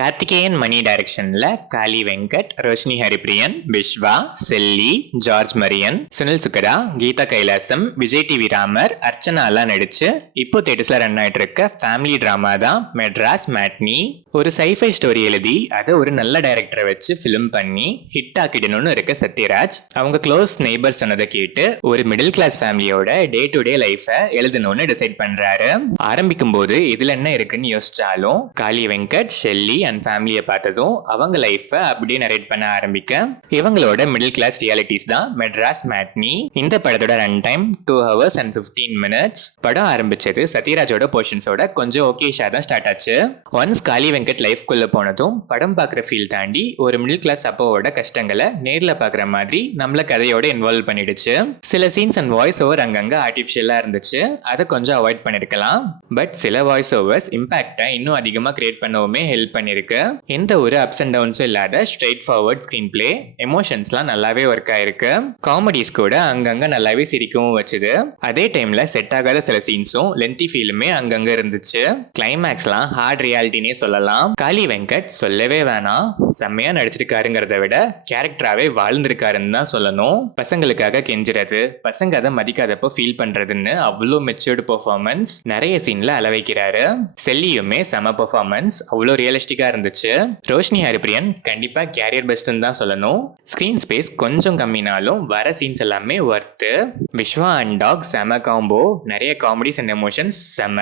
கார்த்திகேயன் மணி டைரக்ஷன்ல காளி Venkat, Roshini Haripriyan, Vishwa, Selli, George Marian, Sunil சுக்கரா, Geetha Kailasam, Vijay TV Ramar, Archana எல்லாம் நடிச்சு இப்போ தேட்டர்ஸ்ல ரன் ஆயிட்டு இருக்க ஃபேமிலி டிராமா தான் மெட்ராஸ் மேட்னி. ஒரு சைஃபை ஸ்டோரி எழுதி அதை ஒரு நல்ல டைரக்டரை வச்சு ஃபிலிம் பண்ணி ஹிட் ஆக்கிடணும்னு இருக்க சத்யராஜ் அவங்க க்ளோஸ் நெய்பர் சொன்னதை கேட்டு ஒரு மிடில் கிளாஸ் ஃபேமிலியோட டே டு டே லைஃபை எழுதணும்னு டிசைட் பண்றாரு. ஆரம்பிக்கும் போது இதுல என்ன இருக்குன்னு யோசிச்சாலும் காளி வெங்கட், ஷெல்லி அண்ட் ஃபேமிலியை பார்த்ததும் அவங்க லைஃபை அப்படியே நரேட் பண்ண ஆரம்பிக்க இவங்களோட மிடில் கிளாஸ் ரியாலிட்டிஸ் தான் மெட்ராஸ் மேட்னி. இந்த படத்தோட run time 2 hours and 15 minutes. படம் ஆரம்பிச்சது சத்யராஜோட போர்ஷன்ஸோட கொஞ்சம் ஓகேஷா தான் ஸ்டார்ட் ஆச்சு. ஒன்ஸ் காளி வெங்கட் லைஃப்குள்ள போனதும் படம் பார்க்குற ஃபீல் தாண்டி ஒரு மிடில் கிளாஸ் அப்பாவோட கஷ்டங்களை நேர்ல பார்க்குற மாதிரி நம்மள கதையோட இன்வால்வ் பண்ணிடுச்சு. சில சீன்ஸ் அண்ட் வாய்ஸ் ஓவர் அங்கங்க ஆர்டிஃபிஷியலா இருந்துச்சு, அதை கொஞ்சம் அவாய்ட் பண்ணிருக்கலாம். பட் சில வாய்ஸ் ஓவர்ஸ் இம்பாக்டை இன்னும் அதிகமாக கிரியேட் பண்ணவுமே ஹெல்ப் பண்ணிருக்கு. எந்த ஒரு அப்ஸ் அண்ட் டவுன்ஸும் இல்லாத ஸ்ட்ரெயிட் ஃபார்வர்ட் ஸ்கிரீன் பிளே, எமோஷன்ஸ்லாம் நல்லாவே ஒர்க் ஆயிருக்கு. காமெடிஸ் கூட அங்கங்க நல்லாவே சிரிக்கவும் வச்சுது. அதே டைம்ல செட் ஆகாத சில சீன்ஸும் லென்த்தி ஃபீலுமே அங்கங்க இருந்துச்சு. கிளைமேக்ஸ்லாம் ஹார்ட் ரியாலிட்டினே சொல்லலாம். காளி வெங்கட் சொல்லவே வேணாம், செம்மையா நடிச்சிருக்காருங்கிறத விட கேரக்டராகவே வாழ்ந்திருக்காருன்னு தான் சொல்லணும். பசங்களுக்காக கெஞ்சுறது, பசங்க அதை மதிக்காதப்போ ஃபீல் பண்றதுன்னு அவ்வளோ மெச்சூர்டு பெர்ஃபார்மன்ஸ் நிறைய சீன்ல அளவைக்கிறாரு. செல்லியுமே செம பெர்ஃபார்மன்ஸ் அவ்வளோ ரியலிஸ்டிக்கா இருந்துச்சு. ரோஷினி ஹரிப்ரியன் கண்டிப்பா கேரியர் பெஸ்ட்னு தான் சொல்லணும். ஸ்கிரீன் ஸ்பேஸ் கொஞ்சம் கம்மினாலும் வர சீன்ஸ் எல்லாமே ஒர்த்து. விஸ்வா அண்ட் டாக் செம காம்போ, நிறைய காமெடிஸ் அண்ட் எமோஷன்ஸ் செம.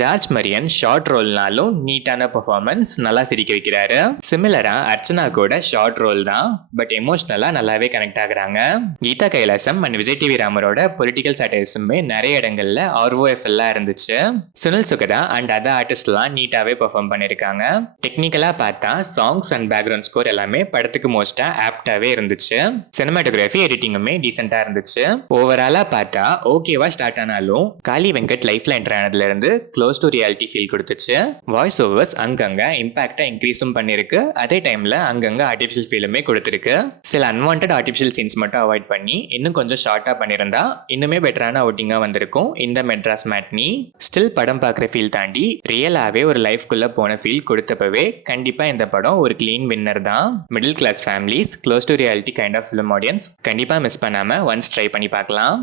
ஜார்ஜ் மரியன் ஷார்ட் ரோல்னாலும் நீட்டான பெர்ஃபார்மன்ஸ், நல்லா சிரிக்க வைக்கிறாரு. சிமிலரா அர்ச்சனா கூட ஷார்ட் ரோல் தான், பட் எமோஷனலா நல்லாவே கனெக்ட் ஆகுறாங்க. கீதா கைலாசம் அண்ட் விஜய் டிவி ராமரோட பொலிட்டிக்கல் சாட்டிஸுமே நிறைய இடங்கள்ல ROFL இருந்துச்சு. சுனில் சுக்கரா அண்ட் அதர் ஆர்டிஸ்ட்லாம் நீட்டாவே பெர்ஃபார்ம் பண்ணிருக்காங்க. டெக்னிக்கலா பார்த்தா சாங்ஸ் அண்ட் பேக்ரவுண்ட் ஸ்கோர் எல்லாமே படத்துக்கு மோஸ்டா ஆப்டாவே இருந்துச்சு. சினிமாட்டோகிராஃபி, எடிட்டிங்குமே டீசெண்டா இருந்துச்சு. ஓவராலா பார்த்தா ஓகேவா ஸ்டார்ட் ஆனாலும் காளி வெங்கட் லைஃப்ல என்டர் ஆனதுல இருந்து க்ளோஸ் டு ரியாலிட்டி ஃபீல் கொடுத்துச்சு. வாய்ஸ் ஓவர்ஸ் அங்கங்க இம்பாக்டா இன்க்ரீஸும் பண்ணிருக்கு, அதே டைம்ல அங்கங்க ஆர்டிஃபிஷியல் ஃபீலுமே கொடுத்துருக்கு. சில அன்வான்ட் ஆர்டிஃபிஷியல் சீன்ஸ் மட்டும் அவாய்ட் பண்ணி இன்னும் கொஞ்சம் ஷார்ட்டா பண்ணியிருந்தா இன்னுமே பெட்டரான அவுட்டிங்கா வந்திருக்கும் இந்த மெட்ராஸ் மேட்னி. ஸ்டில் படம் பார்க்குற ஃபீல் தாண்டி ரியலாவே ஒரு லைஃப்குள்ள போன ஃபீல் கொடுத்தப்பவே கண்டிப்பா இந்த படம் ஒரு கிளீன் வின்னர் தான். Middle class families, close to reality kind of film audience கண்டிப்பா மிஸ் பண்ணாம ஒன்ஸ் ட்ரை பண்ணி பார்க்கலாம்.